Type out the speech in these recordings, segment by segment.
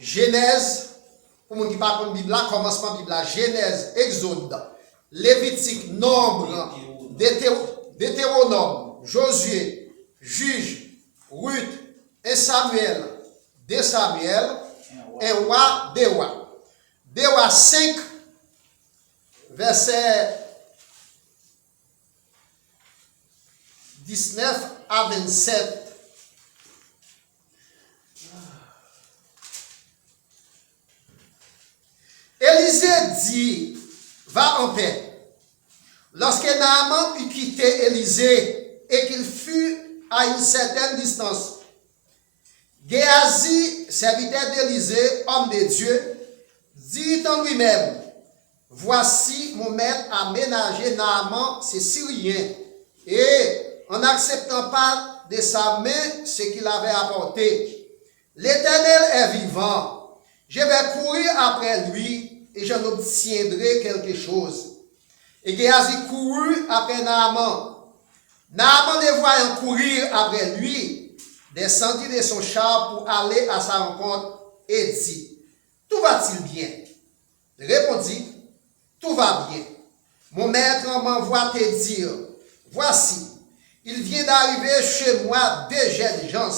Genèse, pour les gens qui parlent de la Bible, commencement de la Bible, Genèse, Exode, Lévitique, Nombre, Deutéronome, Josué, Juge, Ruth, et Samuel, de Samuel, et roi, des rois. Des rois 5, verset 19 à 27. Élisée dit, va en paix. Lorsque Naaman eut quitté Élisée et qu'il fut à une certaine distance, Géasi, serviteur d'Élisée, homme de Dieu, dit en lui-même, voici mon maître a ménagé Naaman, c'est Syrien, et en n'acceptant pas de sa main ce qu'il avait apporté. L'Éternel est vivant. Je vais courir après lui et j'en obtiendrai quelque chose. Et Géasi courut après Naaman. Naaman, les voyant courir après lui, descendit de son char pour aller à sa rencontre et dit, tout va-t-il bien? Répondit, tout va bien. Mon maître m'envoie te dire, voici, il vient d'arriver chez moi deux jeunes gens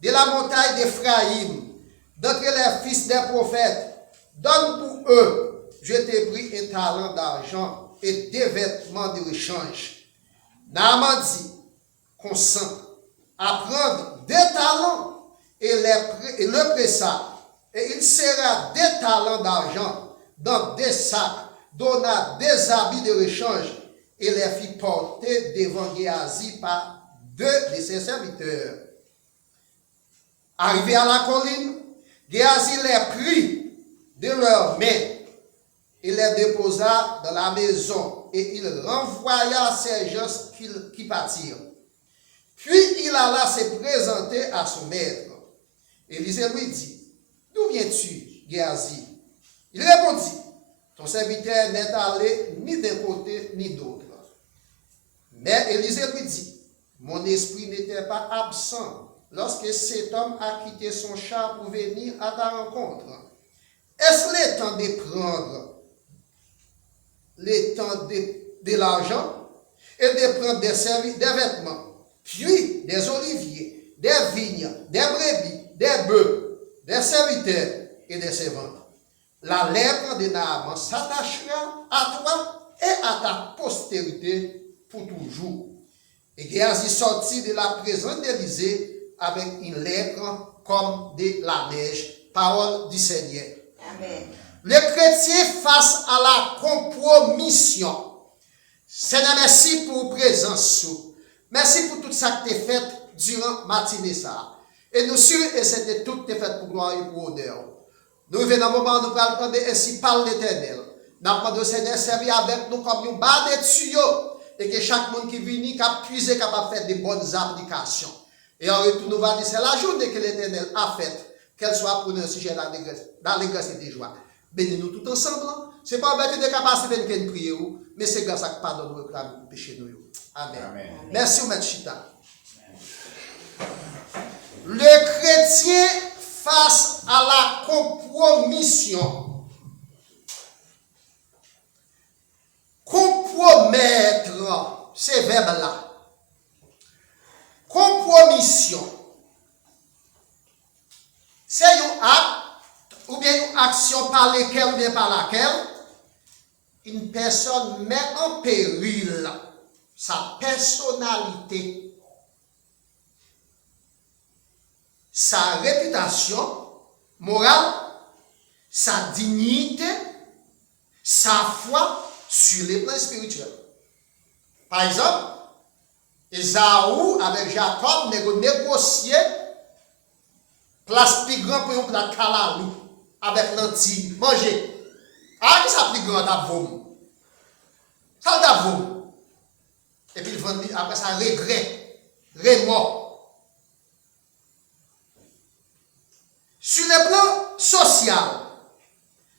de la montagne d'Éphraïm, d'entre les fils des prophètes. Donne pour eux, je t'ai pris un talent d'argent et des vêtements de rechange. Naaman dit, consent à prendre des talents et le pressa, et il serra des talents d'argent dans des sacs, donna des habits de rechange et les fit porter devant Géasi par deux de ses serviteurs. Arrivé à la colline, Géasi les prit de leurs mains et les déposa dans la maison, et il renvoya ces gens qui partirent. Puis il alla se présenter à son maître. Élisée lui dit, d'où viens-tu, Géasi? Il répondit, ton serviteur n'est allé ni d'un côté ni d'autre. Mais Élisée lui dit, mon esprit n'était pas absent lorsque cet homme a quitté son char pour venir à ta rencontre. Est-ce le temps de prendre de l'argent et de prendre des vêtements, puis des oliviers, des vignes, des brebis, des bœufs, des serviteurs et des servantes? La lèpre de Naaman s'attachera à toi et à ta postérité pour toujours. Et Géasi sortit de la présence d'Élisée avec une lèpre comme de la neige. Parole du Seigneur. Amen. Les chrétiens face à la compromission. Seigneur, merci pour présence. Merci pour tout ça que tu as fait durant la matinée. Et nous sûrs et c'était tout fait pour gloire et pour honneur. Nous venons dans un moment où nous allons entendre ainsi par l'Éternel. Nous demandons au Seigneur servir avec nous comme une barre de tuyaux. Et que chaque monde qui vient, qui puise, capable de faire de bonnes applications. Et en retour, nous allons dire, c'est la journée que l'Éternel a faite, qu'elle soit pour nous un sujet d'allégresse et de joie. Bénis-nous tout ensemble. Ce n'est pas avec des capacités de nous prier, mais c'est grâce à que pardon nous réclame le péché nous. Amen. Amen. Merci, M. Chita. Le chrétien face à la compromission. Compromettre, ces verbes-là. Compromission. C'est un acte ou bien une action par laquelle ou bien par laquelle une personne met en péril sa personnalité, sa réputation morale, sa dignité, sa foi sur les plans spirituels. Par exemple, Esaü avec Jacob négocié place plus grand pour un plat calalou avec l'anti manger. Ah, qui ça plus grand d'avoum? Ça d'avoum. Et puis après ça regret, remords. Sur le plan social,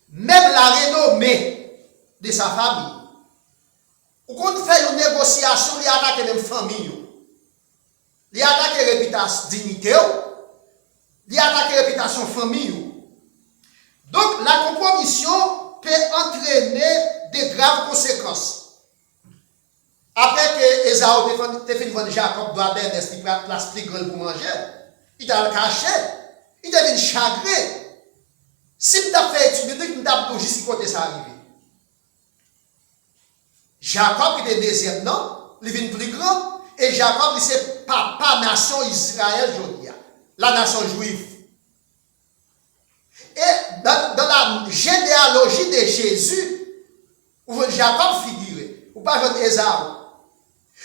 même la renommée de sa famille. Ou quand on fait une négociation, il attaque même famille. Il attaque la réputation dignité, il attaque la réputation famille. Donc, la compromission peut entraîner de graves conséquences. Après que Esaü te fait vendre Jacob doit Ernest qui prend place plus grande pour manger, il t'a le caché, il devient chagré. Si tu as fait étude, tu as toujours juste côté ça arrivé. Jacob qui était deuxième nom, il devient plus grand, et Jacob, c'est papa nation Israël aujourd'hui, la nation juive. Et dans la généalogie de Jésus, où Jacob figure, ou pas jeune Esaü.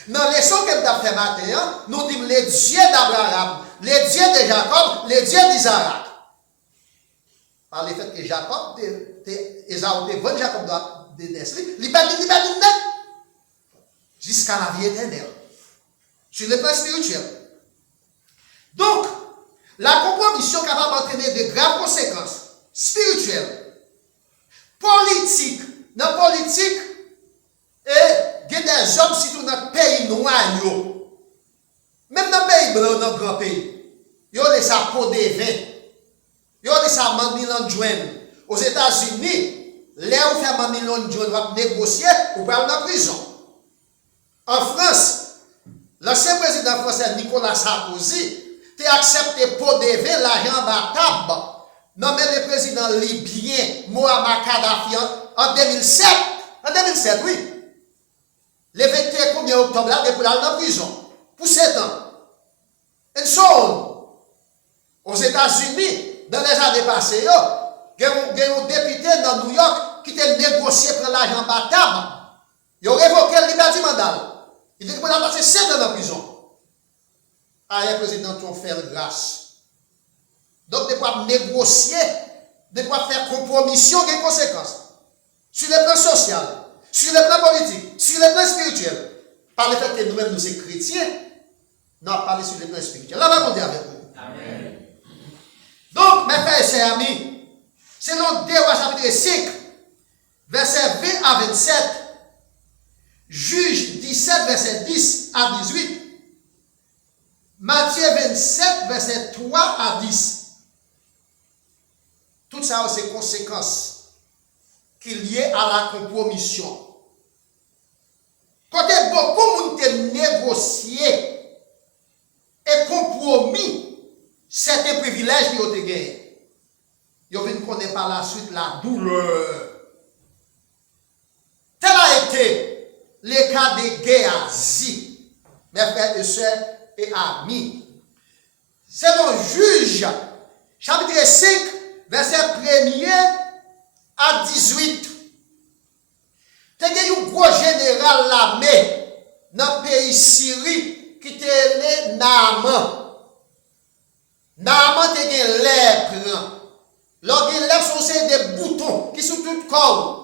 Dans les leçons que nous avons fait matin, nous disons les dieux d'Abraham, les dieux de Jacob, les dieux d'Isaac. Par le fait que Jacob, Esaü, Jacob de Nestlé, il va net jusqu'à la vie éternelle. Sur le plan spirituel. Donc, la compromission est capable d'entraîner de graves conséquences spirituelles, politiques. Dans la politique, et il y a des hommes, surtout dans le pays noir, même dans le pays blanc, dans le grand pays, ils ont des peau de vin, ils ont des mandilons de joint. Aux États-Unis, les gens qui font mandilons de joint vont négocier ou pas en prison. En France, l'ancien président français Nicolas Sarkozy a accepté peau de vin, l'argent battable, nommé le président libyen Mohamed Kadhafi en 2007. En 2007, oui. Le 21 octobre, là, il est aller en prison. Pour 7 ans. Et so, aux États-Unis, dans les années passées, il y a un député dans New York qui a négocié pour l'argent battable. Il a révoqué le liberté mandale. Il dit qu'il a passé 7 ans en prison. Ah, le président a fait grâce. Donc, de quoi négocier, de quoi faire compromission, des conséquences. Sur le plan social, sur le plan politique, sur le plan spirituel. Par le fait que nous-mêmes, nous sommes chrétiens, nous avons parlé sur le plan spirituel. Là, on va dire avec vous. Amen. Donc, mes frères et sœurs amis, selon 2 Rois chapitre 5, verset 20 à 27, Juge 17, verset 10 à 18, Matthieu 27, verset 3 à 10. Tout ça, c'est conséquences qui liées à la compromission. Quand beaucoup de gens négocié et compromis certains privilèges qu'ils ont gagnés, ils ne connaissent pas la suite la douleur. Tel a été le cas de Géasi, mes frères et sœurs et amis. Selon Juge, chapitre 5, verset 1er à 18. Il y a un gros général l'armée dans le pays Syrie qui était Naaman. Naaman était un lèpre. Lorsqu'il lève son c'est des boutons qui sont tout le corps.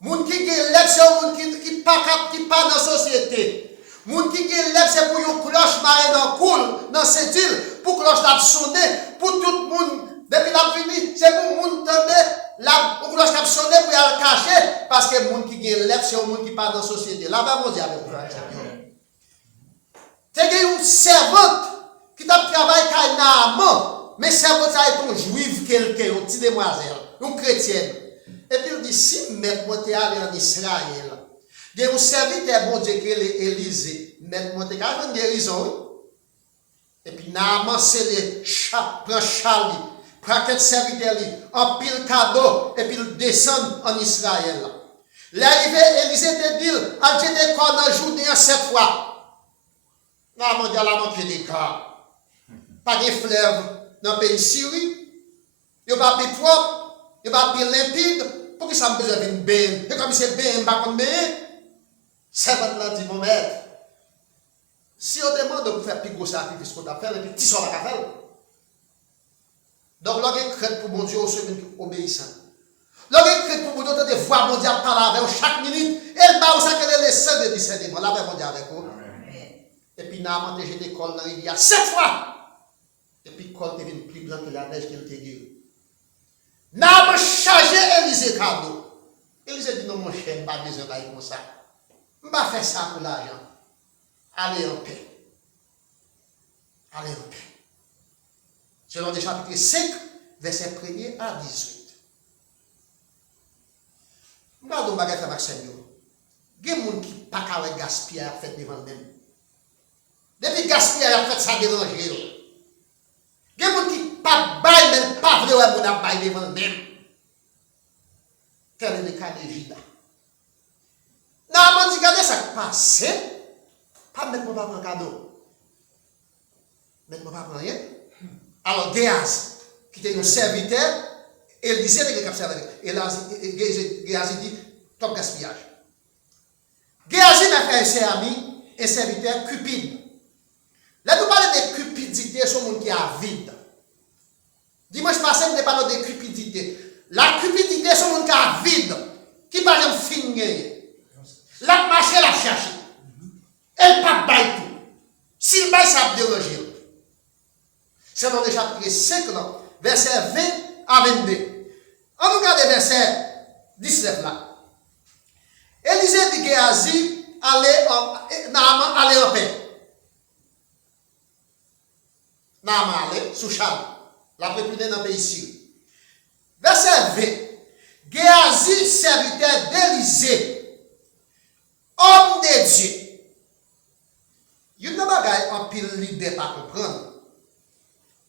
Moun qui lève c'est un moun qui pas dans la société. Moun qui lève c'est pour une cloche marée dans coule dans cette île pour cloche t'a sonner pour tout le monde. Depuis la fini, c'est pour moun tande la cloche t'a sonner pour aller cacher parce que moun qui lève c'est un moun qui pas dans la société. Là bas mon Dieu avec vous. C'est une servante qui t'a travaillé avec Naaman. Mais servante ça est un juif quelqu'un, une petite demoiselle, une chrétienne. Et puis il dit, si mettre moi t'es allé en Israël, il y a un serviteur bon Dieu qui est Élisée, mettre moi t'es allé en guérison. Et puis Naaman c'est le chat, prend Charlie, prend quelques serviteurs, en pile cadeau, et puis il descend en Israël. L'arrivée, Élisée te dit, elle jeté corps dans le Jourdain 7 fois. Naaman dit, là, mon pied des cas. Pas de fleuve dans le pays Syrie. Il n'y a pas de propre, il n'y a pas de limpide. Pour que ça me besoin d'une bain? Et comme c'est bain, pas comme bain. C'est votre dit, mon maître. Si on demande de faire plus gros sacrifice qu'on a fait, et puis petit soir à faire. Donc, là, il y a crainte pour mon Dieu, au second obéissant. Là, il y a crainte pour mon Dieu, de voir mon Dieu parler avec chaque minute. Et il va aussi que les saints de discernement. Là, mon Dieu avec vous. Et puis, Naaman te jeté col dans il y a 7 fois. Et puis, col devient plus blanc que la neige qu'il te guérit. Naaman chargé Élisée cadeau. Élisée dit non, mon cher, je n'ai pas besoin d'aller comme ça. Je ne vais pas faire ça pour l'argent. Allez en paix. Allez en paix. Selon le chapitre 5, verset 1er à 18. Regardons bagay fait Maxime yo. Gen moun qui pas ka wè gaspillage a fait devant même. Depuis gaspillage a fait ça déranger yo. Gen moun qui pas bay même pas vle wè moun a bay devant même. Tel est le cas de Judas. Naaman dit regardez ça qui passe. Pas mettre mon papa en cadeau. Mettre mon papa en rien. Alors Géasi qui était un serviteur, Élisée était un serviteur. Et là Géasi dit top gaspillage. Géasi m'a fait un serviteur cupide. Là nous parlons de cupidité sur le monde qui a vide. Dimanche passé, nous parlons de cupidité. La cupidité sur le monde qui a vide, qui par exemple finir. La marché la chercher. Elle pas bail tout. S'il bail ça déroger. C'est dans le chapitre 5, verset 20 à 22. On regarde le verset 19 là. Élisée dit Géasi Naaman allait en paix. Naaman allait sous Charles. La préputé dans le pays Syrie. Verset 20. Géasi, serviteur d'Élisée, homme de Dieu. Il y a un bagage en pile l'idée pas comprendre.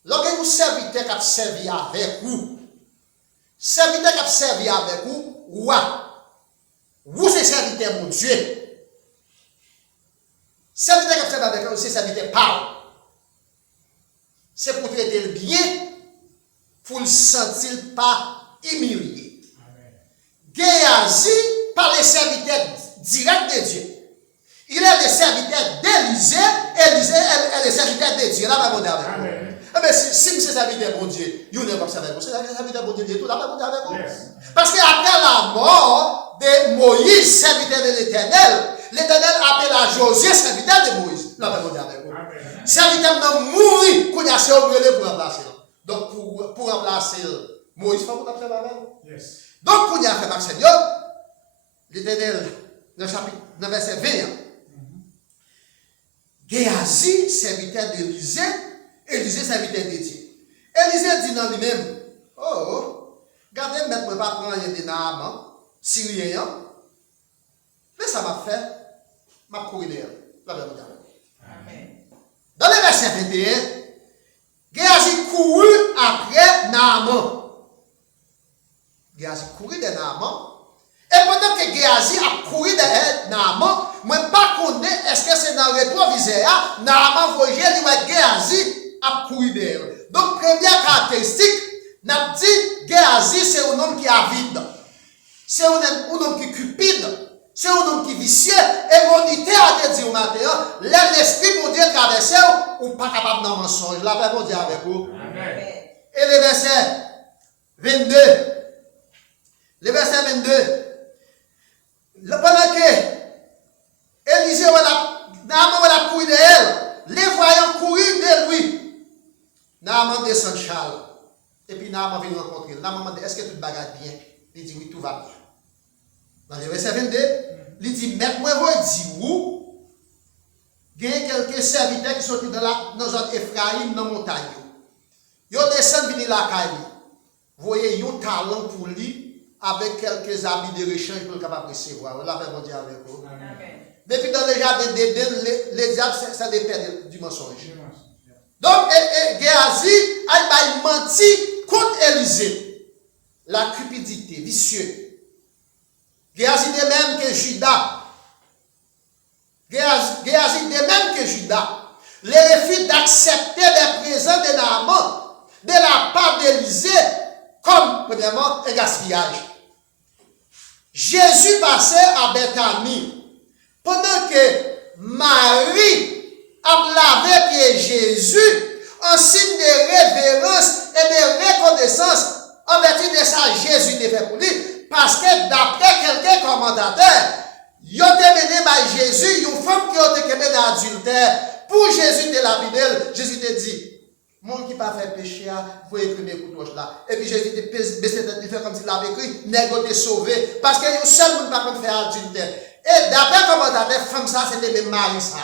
Lorsque vous serviteur qui a servi avec vous, serviteur qui a servi avec vous, vous c'est serviteur mon Dieu. Serviteur qui a servi avec vous, c'est serviteur par. C'est pour traiter le bien, pour le sentir pas humilié. Géasi, par les serviteurs directs de Dieu. Il est le serviteur d'Élisée, Élisée est le serviteur de Dieu. Là, va avec vous. Mais si c'est serviteur de Dieu, il n'est pas serviteur de Dieu. C'est serviteur de Dieu, tout là, va avec vous. Parce qu'après la mort de Moïse, serviteur de l'Éternel, l'Éternel appelle à Josué, serviteur de Moïse. Là, va avec vous. Serviteur n'a mouru, qu'on a fait pour remplacer. Donc, pour remplacer Moïse, il faut que vous observez avec vous. Donc, qu'on a fait Maxime, l'Éternel, dans le verset 20, Géasi, serviteur d'Élisée, Élisée, serviteur de Dieu. Élisée dit dans lui-même, regardez, maintenant, je ne vais pas prendre des Naaman, Syrien, mais ça m'a fait, m'a couru derrière. Dans le verset 21, Géasi couru après Naaman. Géasi couru de Naaman. Et pendant que Géasi a couru derrière Naaman, moi ne sais pas est-ce que c'est dans le rétroviseur, Naaman voyait lui Géasi a couru derrière. Donc, première caractéristique, n'a dit Géasi c'est un homme qui a vide. C'est un homme qui est cupide. C'est un homme qui est vicieux. Et mon idée a te dit au matin, l'esprit pour Dieu traverser ou pas capable d'un mensonge. La paix pour Dieu avec vous. Amen. Et le verset 22. Le verset 22. Pendant que Élisée Naaman a couru de elle, les voyant courir de lui, Naaman descend Charles. Et puis Naaman vient rencontrer. Naaman dit, est-ce que tout bagage bien? Il dit, oui, tout va bien. Dans le verset 22, il dit, mais moi, je dis, où? Il y a quelques serviteurs qui sont dans la zone Ephraïm, dans la montagne. Ils descendent venir la caille. Vous voyez, ils ont un talent pour lui. Avec quelques habits de rechange pour le capable de recevoir. On l'a fait dire avec vous. Depuis dans le jardin d'Éden, les diables, ça dépend du mensonge. Donc, Géasi a menti contre Élisée. La cupidité, vicieux. Géasi de même que Judas. Géasi de même que Judas. Les refus d'accepter les présents de Naaman de la part d'Élisée comme, premièrement, un gaspillage. Jésus passait à Bethanie. Pendant que Marie a lavé pied Jésus, en signe de révérence et de reconnaissance, en vertu de ça, Jésus devait fait pour lui. Parce que d'après quelques commentateurs, ils ont mené par Jésus, une femme qui a été mené d'adultère. Pour Jésus de la Bible, Jésus te dit, monde qui n'a pas fait péché, vous imprimer pour toi là. Et puis Jésus te baissé tête, il fait comme s'il avait écrit, nègre te sauvé. Parce que le seul monde qui n'a pas fait adultère. Et d'après commentateur, femme ça, c'était même Marie ça.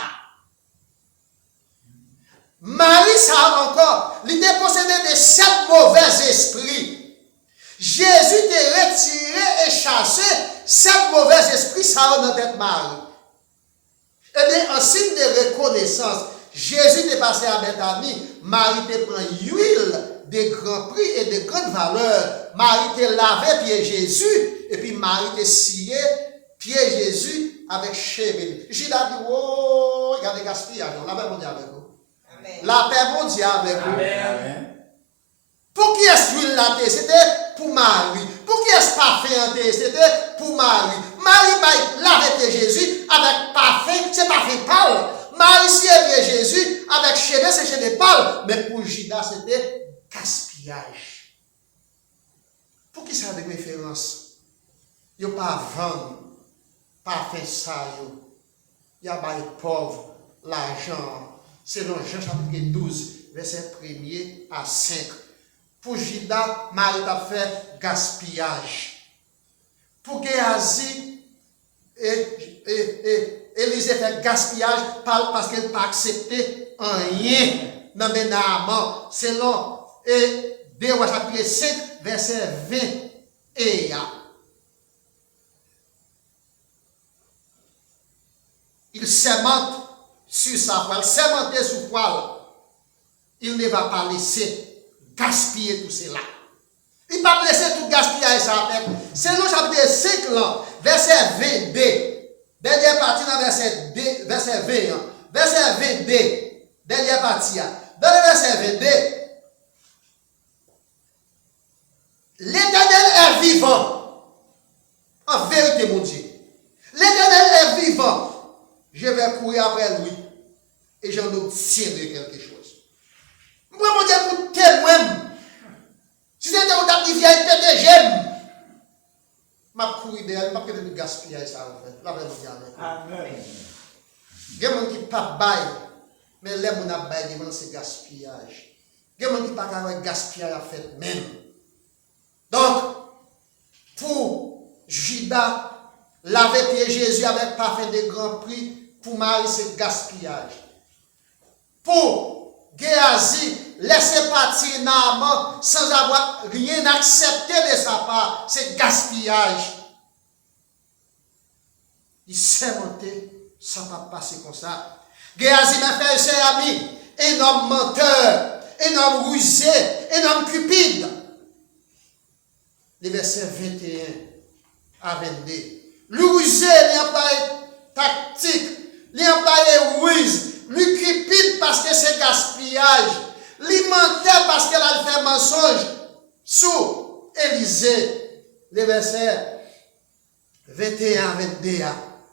Marie ça encore, il était possédé de 7 mauvais esprits. Jésus t'a retiré et chassé cette mauvaise esprit ça dans tête Marie. Eh bien, en signe de reconnaissance, Jésus est passé à Bethanie, Marie te prend l'huile de grands prix et de grandes valeurs. Marie te lavé pied Jésus, et puis Marie te scié pied Jésus avec cheveux. J'ai dit, oh, regardez gaspillage, la paix mondiale avec vous. Amen. La paix mondiale avec vous. Amen. Pour qui est-ce l'huile là? C'était pour Marie. Pour qui est-ce parfum? C'était pour Marie. Marie va laver Jésus avec parfum, c'est parfum pâle. Marie si est Jésus avec cheveux, c'est cheveux pâle. Mais pour Judas, c'était gaspillage. Pour qui ça avec référence? Il n'y a pas vendre, pas faire ça. Il y a pas les pauvres, l'argent. Selon Jean chapitre 12, verset 1er à 5. Pour Judas, Marie a fait gaspillage. Pour Géasi, Élisée fait gaspillage parce qu'elle n'a pas accepté rien dans le Naaman. Selon 2 chapitre 5, verset 20 et 1. Il sémente sur sa poêle, sémenté sur poêle. Il ne va pas laisser gaspiller tout cela. Il ne va pas laisser tout gaspiller ça. C'est le chapitre 5, là, verset 22. Dernière partie dans verset 20. Verset 22. Dernière partie. Dans le verset 22, l'Éternel est vivant. En vérité, mon Dieu. L'Éternel est vivant. Je vais courir après lui. Et j'en obtiendrai quelque chose. Moi, mon Dieu, pour témoin. Si c'était un tapis vieille, peut-être j'aime. Ma courir derrière, je ne vais pas gaspiller ça en fait. La vraie mondiale. Amen. Il y a des gens qui ne pas bail, mais les gens qui bail, c'est gaspillage. Il y a des gens qui ne pas gaspiller à fait même. Donc, pour Judas, laver pied Jésus avec parfum de grand prix, pour Marie, c'est gaspillage. Pour Géasi, laisser partir Naaman sans avoir rien accepté de sa part, c'est gaspillage. Il s'est monté, ça va passer comme ça. Géasi m'a fait ses amis, un homme menteur, un homme rusé, un homme cupide. Les versets 21 à 22. Le rusé, l'employé tactique, l'employé ruse, le cupide parce que c'est gaspillage, l'menteur parce qu'elle a fait mensonge. Sous Élisée, les versets 21 à 22,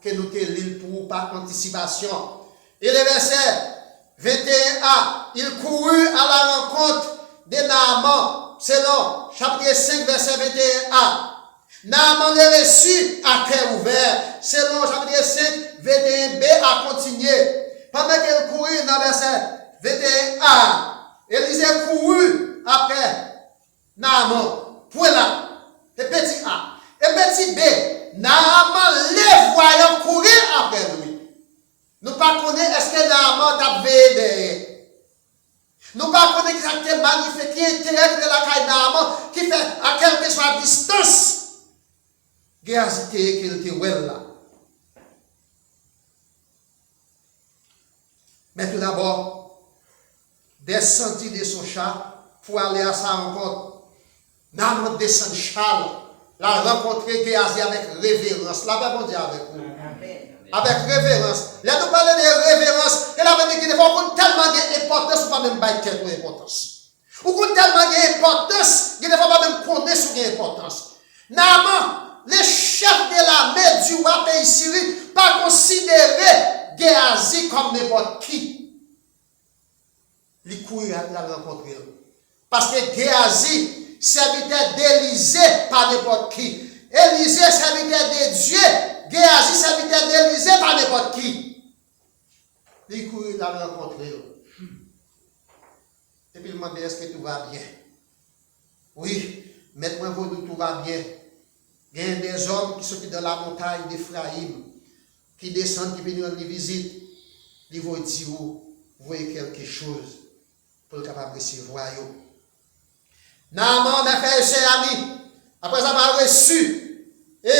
que nous te lisons pour par anticipation. Et les versets 21a, il courut à la rencontre de Naaman, selon chapitre 5, verset 21a. Naaman est reçu à cœur ouvert, selon chapitre 5, 21b à continuer. Pendant qu'elle courait dans le verset 21a, Élisée courut après Naaman. Voilà. Et petit A. Et petit B. Naaman les voyant courir après lui. Nous ne connaissons pas est-ce que Naaman t'a veillé derrière. Nous ne connaissons pas exactement magnifique qui est intérêt de la caille Naaman qui fait à quelque soit distance. Géasi qu'il était là. Mais tout d'abord, descendit de son char pour aller à sa rencontre. Naaman descend Charles, la rencontrer Géasi avec révérence. La paix mondiale avec vous. Avec révérence. Là, nous parlons de révérence. Et la veut dire qu'il faut tellement d'importance ou pas même bailler telle importance. Ou qu'on tellement d'importance qu'il ne faut pas même connaître sur l'importance. Naaman, le chef de l'armée du roi pays Syrie, pas considéré Géasi comme n'importe qui. Il courit à la rencontrer. Parce que Géasi, serviteur d'Élisée, pas n'importe qui. Élisée, serviteur de Dieu. Géasi, serviteur d'Élisée, pas n'importe qui. Il courit à la rencontrer. Et puis il demande, est-ce que tout va bien? Oui, maintenant tout va bien. Il y a des hommes qui sont dans la montagne d'Ephraïm, qui descendent, qui viennent rendre visite. Ils vont dire, vous voyez quelque chose pour être capable de recevoir. Naaman a fait ses amis, Après avoir reçu, et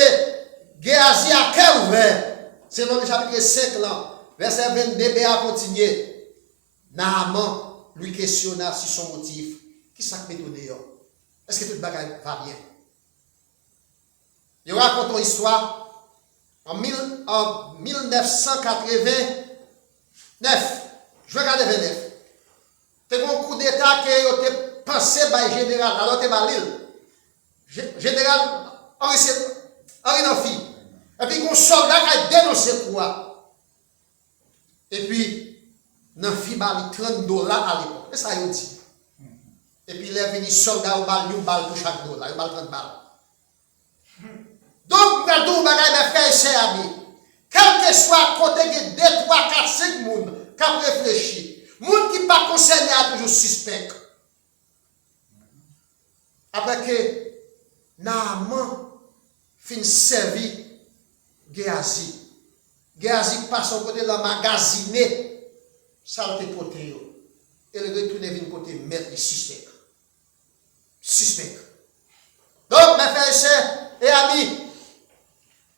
Géasi a cœur ouvert, selon le chapitre 5, là, verset 22, B a continué. Naaman lui questionna sur son motif. Qui ça que met au dehors? Est-ce que tout le bagage va bien? Il raconte une histoire en 1989. Je regarde 29. C'est un coup d'État qui a été pensé par le général, alors c'est Malil. Général Henri Nafi. Et puis un soldat qui a dénoncé quoi? Et puis, Nafi a 30 dollars à l'époque. C'est ça qu'il dit. Et puis, il est venu soldat au bal, une balle pour chaque dollar, une balle 30 balles. Donc, nous avons dit, mes frères et sœurs amis, quel que soit côté de 2, 3, 4, 5 personnes qui ont réfléchi, les gens qui ne sont pas concernés sont toujours suspects. Après que Naaman fin servi Géasi, Géasi passe au côté de la magasine, saleté côté, et le retourne vers côté maître suspect. Suspect. Donc, mes frères et sœurs et amis,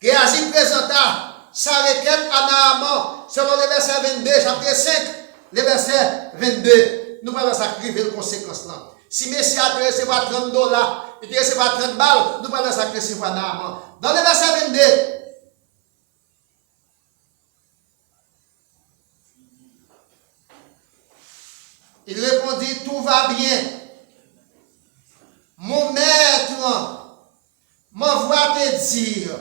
Géasi présenta sa requête à Naaman selon le verset 22, chapitre 5, le verset 22. Nous allons sacrifier les conséquences là. Si Messie a recevoir 30 dollars, il a recevoir 30 balles, nous allons sacrifier Naaman. Dans le verset 22, il répondit, tout va bien. Mon maître m'envoie te dire,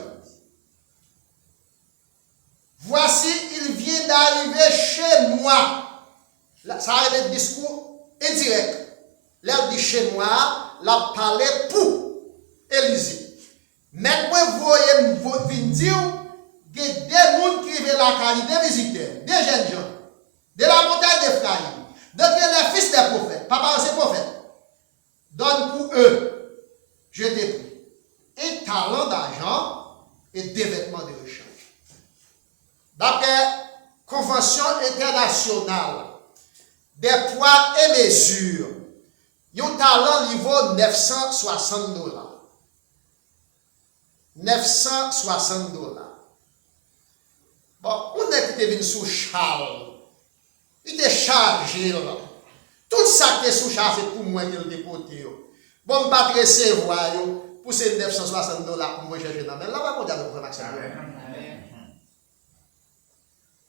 voici, il vient d'arriver chez moi. Ça a le discours indirect. Là, il dit chez moi, la parlé pour Élisée. Maintenant, vous voyez, vous dire que des gens qui viennent la caille, des visiteurs, des jeunes gens, de la montagne d'Ephraïm, donc les fils des prophètes, papa c'est prophète, donne pour eux, je t'ai pris, un talent d'argent et des vêtements de rechange. D'après Convention internationale des poids et mesures, un talent lui vaut 960 dollars. 960 dollars. Bon, on est qui est venu sous Charles. Il est chargé là. Tout ça qui est sous Charles, c'est pour moi qui le déporté. Bon, je ne vais pas recevoir pour ces 960 dollars pour moi chercher dans la main. Là, on va vous accepter.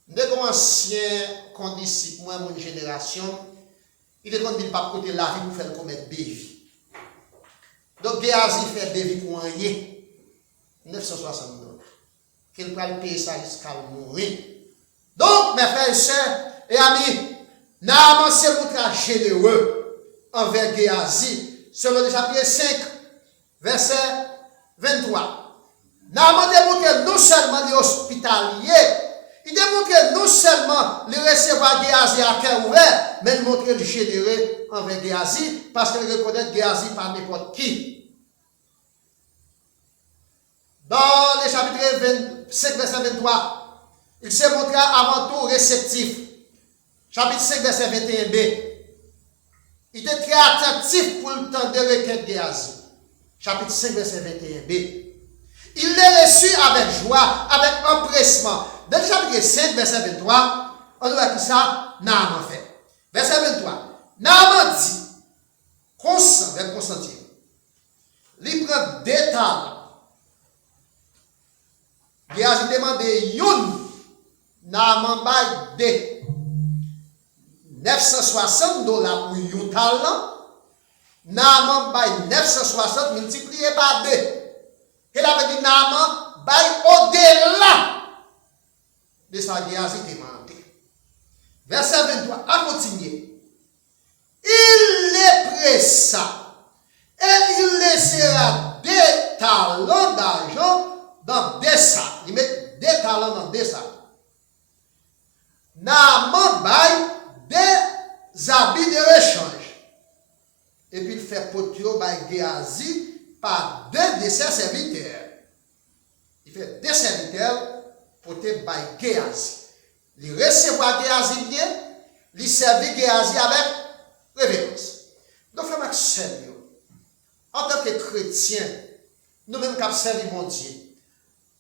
Dès qu'on ancien condisciple, moi, mon génération, il est dit pas côté la vie pour faire commettre bévi. Donc, Géasi fait bévi pour rien. 960 dollars. Qu'il va payer ça jusqu'à mourir. Donc, mes frères et sœurs et amis, Naaman s'est montré généreux envers Géasi, selon le chapitre 5, verset 23. Naaman démontre non seulement les hospitaliers, il démontre non seulement le recevoir Géasi à cœur ouvert, mais il montre le généreux envers Géasi, parce qu'il reconnaît Géasi par n'importe qui. Dans le chapitre 5, verset 23, il s'est montré avant tout réceptif. Chapitre 5, verset 21b. Il était très attentif pour le temps de requête de Géasi. Chapitre 5, verset 21b. Il l'a reçu avec joie, avec empressement. Dans le chapitre 5, verset 23, on voit que ça, Naaman fait. Verset 23. Naaman dit, consent, avec consentir. Il prend des talents. Géasi demande yon, Naaman bail de 960 dollars pour yon talent. Naaman bail 960 multiplié par 2. Il avait dit Naaman bail au-delà de sa Géasi demandé. Verset 23, à continuer. Il les pressa et il laissera des talents d'argent dans des sacs. Il met des talents dans des sacs. Naaman bail des habits de rechange. Et puis il fait potio bail Géasi par 2 de ses serviteurs. Il fait 2 serviteurs pour te bail Géasi. Il recevoir Géasi bien, il servir Géasi avec révérence. Donc, frère Maxime, en tant que chrétien, nous-mêmes qui servons mon Dieu,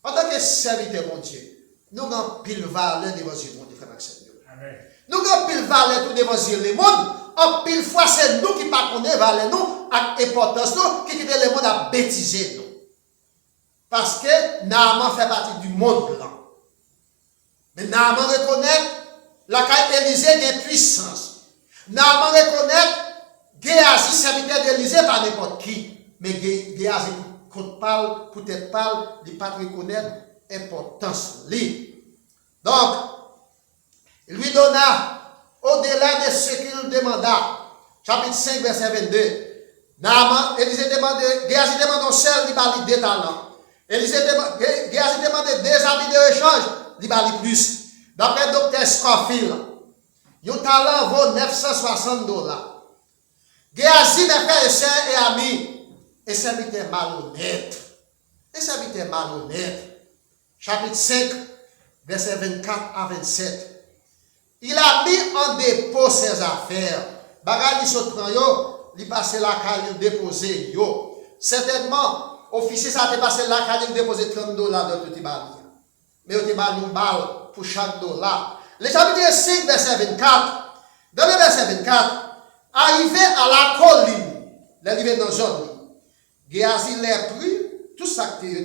en tant que serviteur mon Dieu, nous avons pile valeur devant Dieu, mon Dieu, frère Maxime. Nous avons pile valeur tout devant Dieu, le monde. En pile fois, c'est nous qui ne connaissons pas valeur, nous, avec importance, nous, qui quittons le monde à bêtiser nous. Parce que Naaman fait partie du monde blanc. Mais Naaman reconnaît la carte Élysée de puissance. Naaman reconnaît Géasi, serviteur d'Élysée, pas n'importe qui. Mais Géasi, parle, peut-être parle, il ne pas reconnaître l'importance. Donc, il lui donna, au-delà de ce qu'il demanda, chapitre 5, verset 22, Naaman, Élysée demande, Géasi demande au ciel, il va lui 2 talents. Géasi demande 2 habits de rechange, il va lui plus. D'après le docteur Scofield, un talent vaut $960. Géasi, mes frères et sœurs et amis, et serviteur malhonnête. Et serviteur malhonnête. Chapitre 5, verset 24 à 27. Il a mis en dépôt ses affaires. Bagay li sotran yo, li passe la caille déposé yo. Certainement, officier ça a passé la caille déposé $30 dans tout bali. Mais il a une balle pour chaque dollar. Le chapitre 5, verset 24. Dans le verset 24, arrivé à la colline, l'arrivée dans la zone, Géasi l'a pris, tout ça que tu as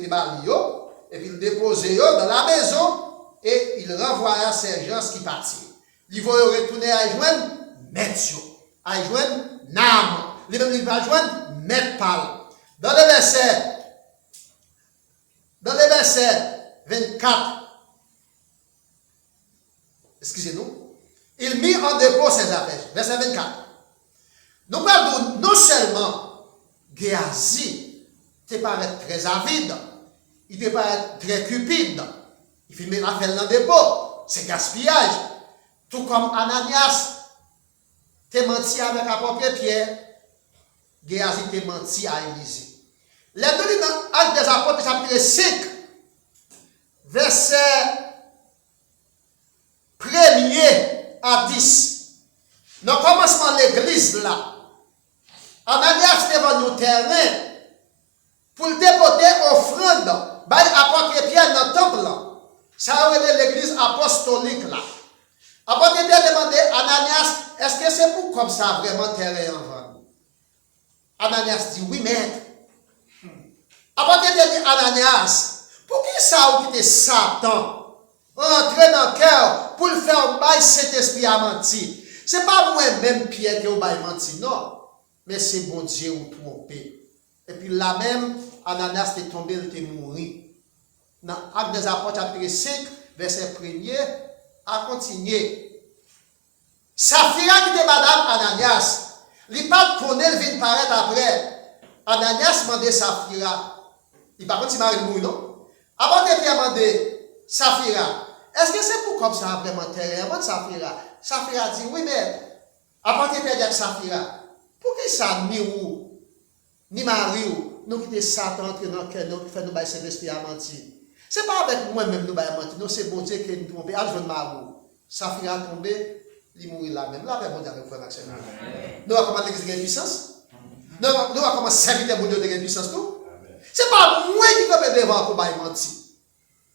et puis il déposé dans la maison et il renvoya ses gens qui partirent. Il va retourner à joindre Maître, à joindre Naaman. Il va joindre Maître Pal. Dans le verset 24, excusez-nous, il mit en dépôt ses affaires. Verset 24. Nous parlons non seulement Géasi te paraît très avide, il te paraît très cupide, il fait mettre l'affaire dans le dépôt, c'est gaspillage. Tout comme Ananias te menti avec l'apôtre Pierre, Géasi te menti à Élysée. Les deux dans Actes des Apôtres, chapitre 5, verset 1er à 10. Dans le commencement de l'église là, Ananias te venu au terrain pour dépoter offrande par l'apôtre Pierre dans le temple là. Ça c'est l'église apostolique là. Apôtre Pierre demandé à Ananias, est-ce que c'est pour comme ça vraiment terrain en vente? Ananias dit oui, maître. Apôtre Pierre dit Ananias, pour qui ça ou quitter Satan, entrer dans le cœur pour le faire bail cet esprit à mentir? Ce n'est pas moi-même Pierre qui a bail menti, non. Mais c'est bon Dieu ou trompé. Et puis là même, Ananias est tombé, il est mort. Dans Actes des Apôtres, chapitre 5, verset 1er, à continuer. Saphira qui était madame Ananias, il pas connaît, il vient paraître après. Ananias demandait Saphira. Il par contre, il m'a mourir, non? Avant de demander Saphira, est-ce que c'est pour comme ça vraiment terrain? Saphira. Saphira dit oui, mais avant de dire Saphira, pour qui ça ni ou, ni Marie ou, nous quitter Satan entre dans le cœur, nous fait nous bailler Saint-Esprit à mentir. Ce n'est pas avec moi-même nous bailler mentir, non, c'est bon Dieu qui nous trompe. Ah, je veux Marou. Saphira tombé, il mourit là même. Là, bon Dieu avec frère Maxime. Nous allons comment l'église gagne puissance? Nous allons comment servir bon Dieu de puissance tout? Ce n'est pas moi qui peux devant pour bailler mentir.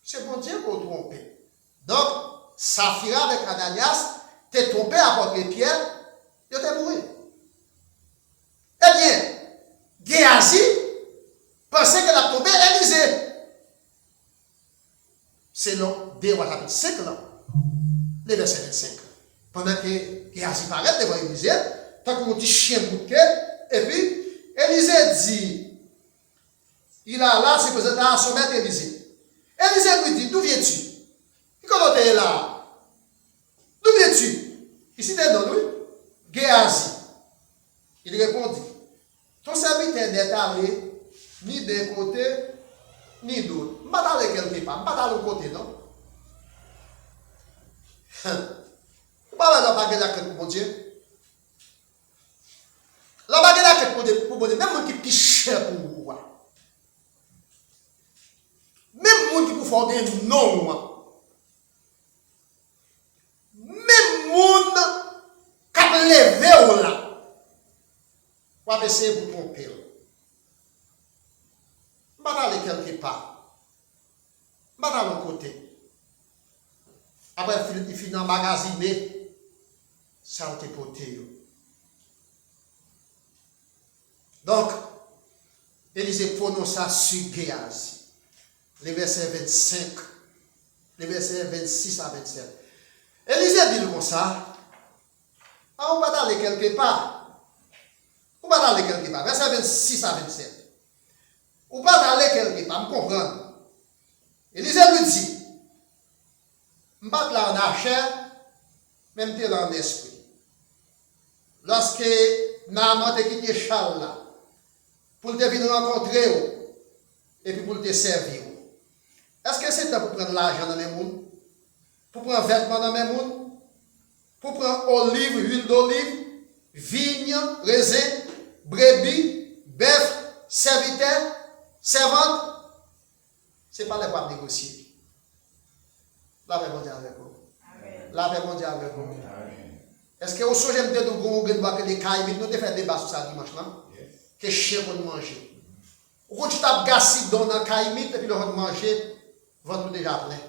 C'est bon Dieu pour tromper. Donc, Saphira avec Ananias, t'es trompé à porter Pierre, il t'es mouru. Eh bien, Géasi pensait qu'elle a tombé Élysée. Selon 2 Rois chapitre 5, le verset 25. Pendant que Géasi paraît devant Élysée, tant qu'on dit chien bouquet, et puis Élysée dit, il a là se présenté à son maître Élysée. Élysée lui dit, d'où viens-tu? Comment tu es là? D'où viens-tu? Ici, tu es dans lui. Géasi. Il répondit, ton serviteur n'est allé ni d'un côté, ni d'autre. Je ne vais pas aller quelque part, je ne vais pas aller de l'autre côté, non? Je ne vais pas aller la quête pour mon Dieu. La baguette la quête pour mon Dieu, même moi qui est cher pour vous. Même moi qui peut faire des noms. Même monde qui a levé au là, on va essayer de vous tromper. Je ne vais pas pas. Je vais dans l'autre côté. Après, il finit emmagasiner, ça a été porté. Donc, Élisée prononce ça sur Géasi. Les versets 25, les versets 26 à 27. Élisée dit comme ça. On va aller quelque part. On va aller quelque part. Verset 26 à 27. On va aller quelque part. Je comprends. Élisée lui dit, je ne vais pas là en chair, même là en esprit. Lorsque Naaman te quitté Charles là, pour te venir rencontrer et puis pour te servir. Est-ce que c'est pour prendre l'argent dans mes mouns? Pour prendre vêtements dans mes mouns? Pour prendre olive, huile d'olive, vigne, raisin, brebis, bœuf, serviteur, servante? Ce n'est pas les pas négocier. La paix mondiale avec vous. La paix mondiale avec vous. Est-ce que au sujet de nous que les cailles, nous devons faire débat sur ça dimanche là? Que chien pour manger. Ou quand tu tapes gassi dans la caille, et puis le manger, votre déjà plein.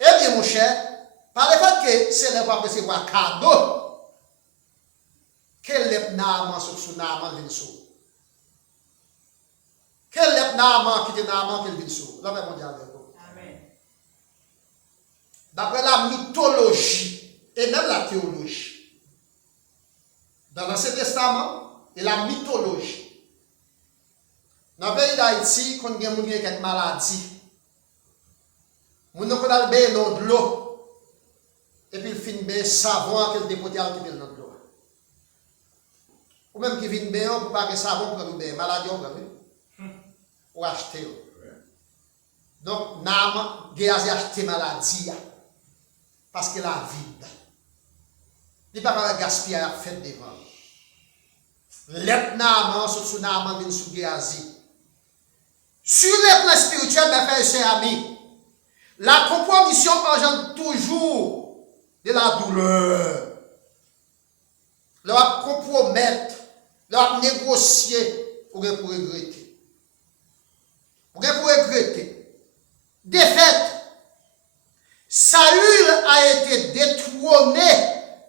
Eh bien, mon cher, par le fait que c'est le pas recevoir cadeau, quel est Naaman sur Naaman vient sur? Quel est Naaman qui est Naaman qui vient sur? La paix mondiale avec vous. D'après la mythologie et même la théologie, dans l'Ancien Testament et la mythologie, dans le pays d'Haïti, quand il y a une maladie, on a besoin de l'eau, et puis il finit bien savon qu'elle dépote à qui dans l'eau. Ou même qui vient bien, pour pas que savon prenne bien, maladie on prend, ou acheter. Donc, Naaman, Géasi a acheté maladie, parce que la vide. Il n'y a pas de gaspiller à faire devant. L'être Naaman, sous Naaman, vient sous Géasi. Sur le plan spirituel, mes frères et sœurs amis, la compromission engendre toujours de la douleur. Leur compromettre, leur négocier pour regretter. Pour regretter. De fait, Saül a été détrôné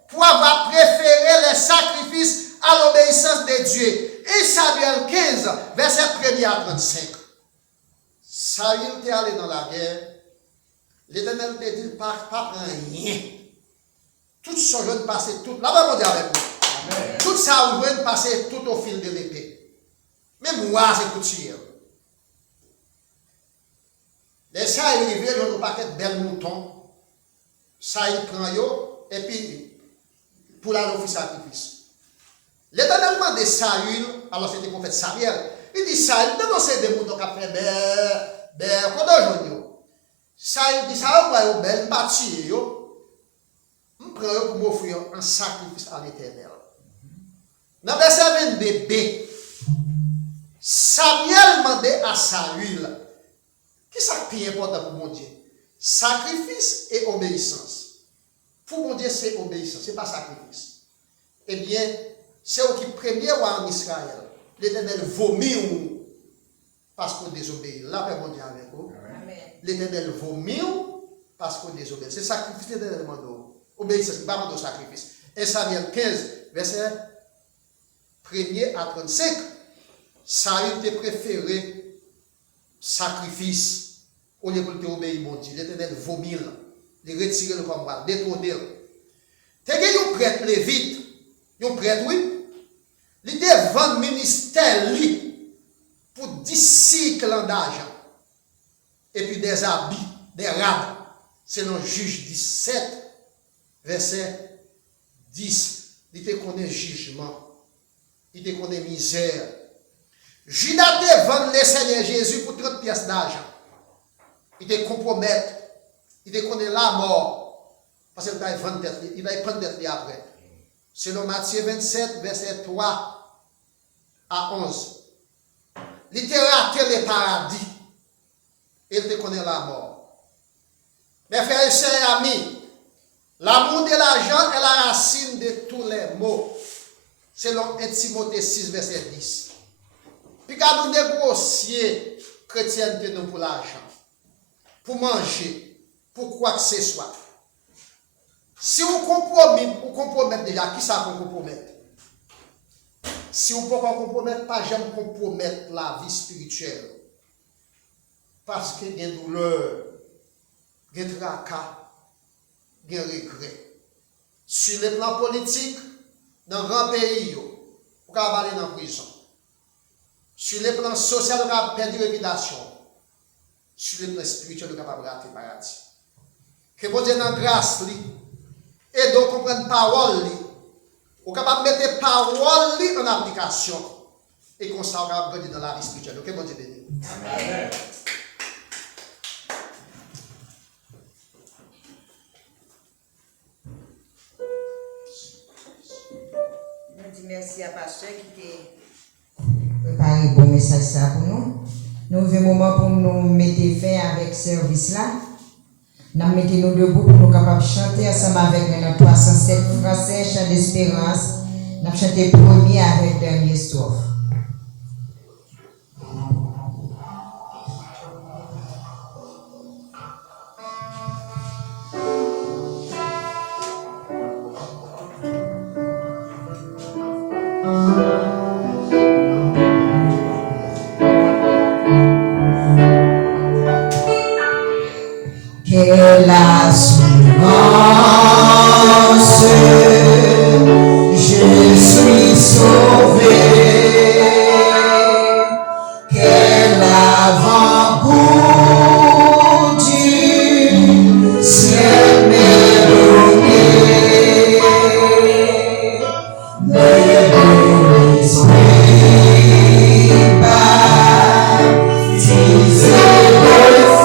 pour avoir préféré les sacrifices à l'obéissance de Dieu. Et Samuel 15, verset 1er à 35. Saül est allé dans la guerre. L'Éternel te dit, pas prendre rien. Tout ce que je passer tout. Là-bas, on dit avec vous. Tout ça, on veut passer tout au fil de l'épée. Même moi, c'est couture. Les ça, ils arrivent, ils ont un paquet de belles moutons. Ça, ils prennent, et puis, pour aller au sacrifice. L'Éternel demande de Saül, alors c'était le prophète Samuel, il dit Saül, dénoncez des moutons qui ont fait condamnation. Saül dit ça, on va belle bâtir, on prend pour m'offrir un sacrifice à l'Éternel. Dans le verset 22b, Samuel demandait à Saül, qui est plus important pour mon Dieu? Sacrifice et obéissance. Pour mon Dieu, c'est obéissance, ce n'est pas sacrifice. Eh bien, c'est au qui premier roi en Israël. L'Éternel vomit parce qu'on désobéit. La paix mondiale avec vous. L'Éternel vomit parce qu'on désobéit. C'est sacrifice l'Éternel demande. Obéissance, pas demande sacrifice. Et Samuel 15, verset 1er à 35, Saül te préféré sacrifice au lieu de obéir mon Dieu. L'Éternel vomit, il retire le combat, détourner. T'es un prêtre lévite, un prêtre, oui. Il te vend ministère pour 10 cycles d'argent. Et puis des habits, des rabes. Selon Juge 17, verset 10. Il te connaît jugement. Il te connaît misère. Judas te vend le Seigneur Jésus pour 30 pièces d'argent. Il te compromet. Il te connaît la mort. Parce qu'il va prendre tête après. Selon Matthieu 27, verset 3 à 11. Il te raté le paradis. Il te connaît la mort. Mes frères et sœurs amis, l'amour de l'argent est la racine de tous les maux. Selon 1 Timothée 6, verset 10. Puis quand nous négocier chrétienté nous pour l'argent, pour manger, pour quoi que ce soit. Si vous compromettez déjà, qui ça qu'on compromet? Si vous ne pouvez pas compromettre, pas jamais compromettre la vie spirituelle. Parce qu'il y a une douleur, il y a un tracas, il y a un regret. Sur le plan politique, dans le grand pays, vous pouvez aller dans la prison. Sur le plan social, vous pouvez perdre la réputation. Sur le plan spirituel, vous pouvez rater le paradis. Que vous Dieu dans grâce, et donc comprendre parole, vous êtes capable de mettre parole en application. Et comme ça, vous êtes capable de dans la vie spirituelle. Ok, bon Dieu béni. Amen. Merci à Pasteur qui a préparé un bon message pour nous. Nous avons un moment pour nous mettre fin avec ce service-là. Nous mettons nous debout pour nous capables de chanter ensemble avec notre 307 français, chant d'espérance. Nous avons chanté premier avec dernier strophe. Quelle assurance, je suis sauvé. Quel avant-goût du ciel m'est donné. Mais de l'esprit baptisé de feu.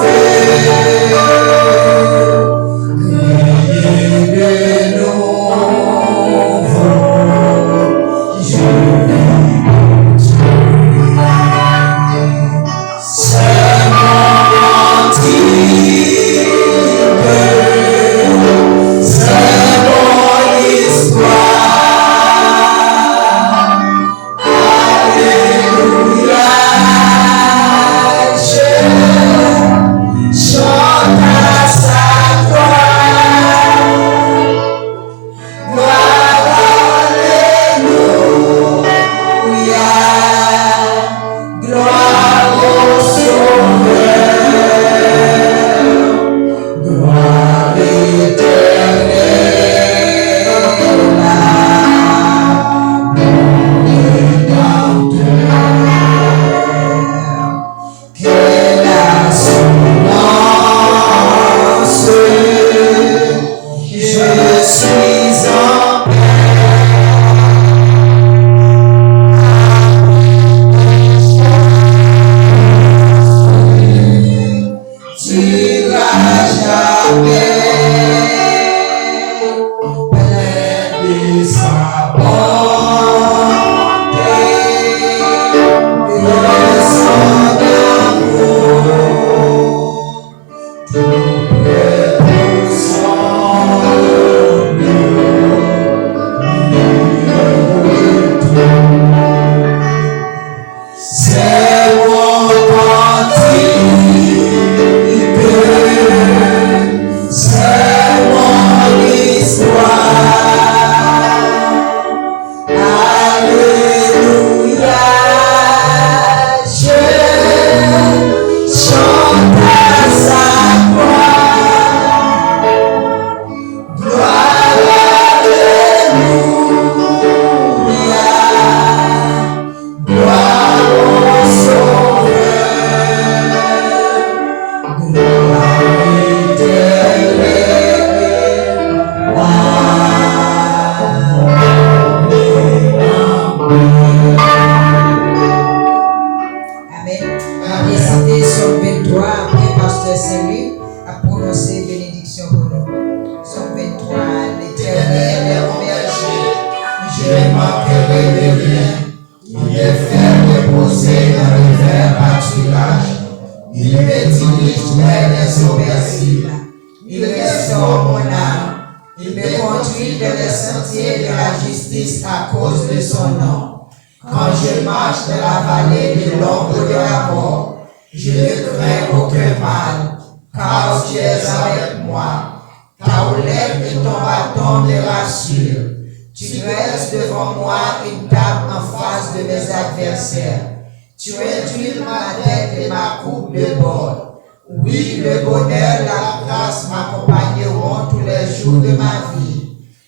Je ne crains aucun mal, car tu es avec moi. Ta houlette et ton bâton me rassurent. Tu dresses devant moi une table en face de mes adversaires. Tu induis ma tête et ma coupe de bord. Oui, le bonheur, la grâce m'accompagneront tous les jours de ma vie.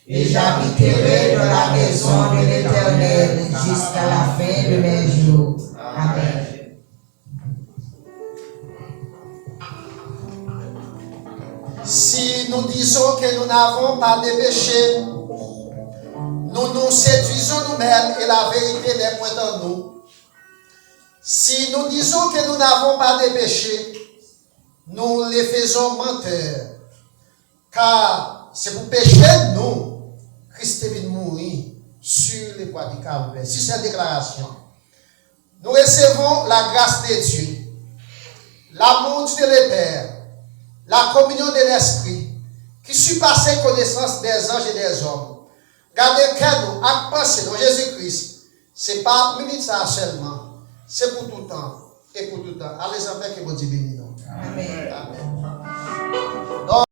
Et j'habiterai dans la maison de l'Éternel jusqu'à la fin de mes jours. Amen. Si nous disons que nous n'avons pas de péché, nous nous séduisons nous-mêmes et la vérité n'est point en nous. Si nous disons que nous n'avons pas de péché, nous les faisons menteurs. Car c'est pour pécher nous, Christ est venu mourir sur les bois du Calvaire. Sur cette déclaration, nous recevons la grâce de Dieu, l'amour de Père, la communion de l'Esprit, qui surpasse connaissance des anges et des hommes. Gardez que nous, à penser dans Jésus-Christ, ce n'est pas minute ça seulement, c'est pour tout temps et pour tout temps. Allez avec et bon Dieu béni. Amen. Amen.